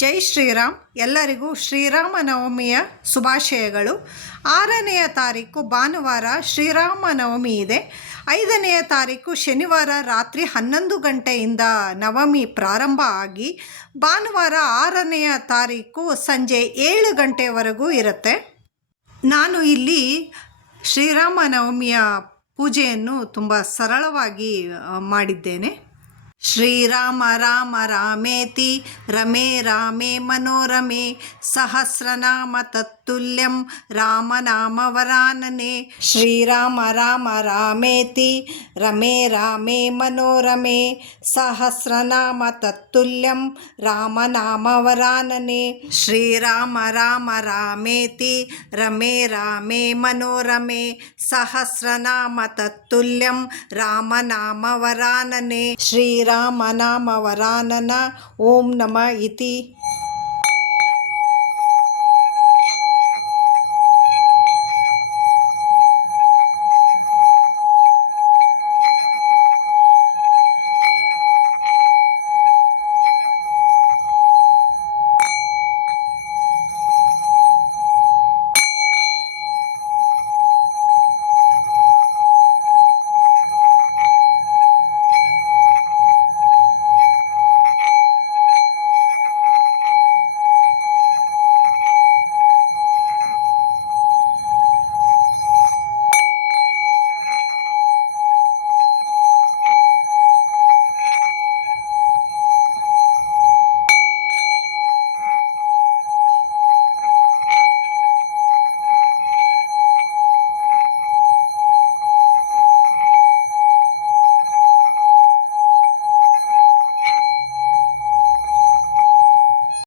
ಜೈ ಶ್ರೀರಾಮ್. ಎಲ್ಲರಿಗೂ ಶ್ರೀರಾಮನವಮಿಯ ಶುಭಾಶಯಗಳು. 6ನೆಯ ತಾರೀಕು ಭಾನುವಾರ ಶ್ರೀರಾಮನವಮಿ ಇದೆ. 5ನೆಯ ತಾರೀಕು ಶನಿವಾರ ರಾತ್ರಿ 11 ಗಂಟೆಯಿಂದ ನವಮಿ ಪ್ರಾರಂಭ ಆಗಿ ಭಾನುವಾರ 6ನೆಯ ತಾರೀಕು ಸಂಜೆ 7 ಗಂಟೆವರೆಗೂ ಇರುತ್ತೆ. ನಾನು ಇಲ್ಲಿ ಶ್ರೀರಾಮನವಮಿಯ ಪೂಜೆಯನ್ನು ತುಂಬ ಸರಳವಾಗಿ ಮಾಡಿದ್ದೇನೆ. ಶ್ರೀರಾಮ ರಾಮ ರಾಮೇತಿ ರಮೇ ರಾಮೇ ಮನೋರಮೆ ಸಹಸ್ರನಾಮ ತತ್ತುಲ್ಯಂ ರಾಮನಾಮ ವರಾನನೆ. ಶ್ರೀರಾಮ ರಾಮ ರಾಮೇತಿ ರಮೇ ರಾಮೇ ಮನೋರಮೆ ಸಹಸ್ರನಾಮ ತತ್ತುಲ್ಯಂ ರಾಮನಾಮ ವರಾನನೆ. ಶ್ರೀರಾಮ ರಾಮ ರಾಮೇತಿ ರಮೇ ರಾಮೇ ಮನೋರಮೆ ಸಹಸ್ರನಾಮ ತತ್ತುಲ್ಯಂ ರಾಮನಾಮ ವರಾನನೆ. ಶ್ರೀರಾಮನಾಮ ವರಾನನ ಓಂ ನಮ ಇತಿ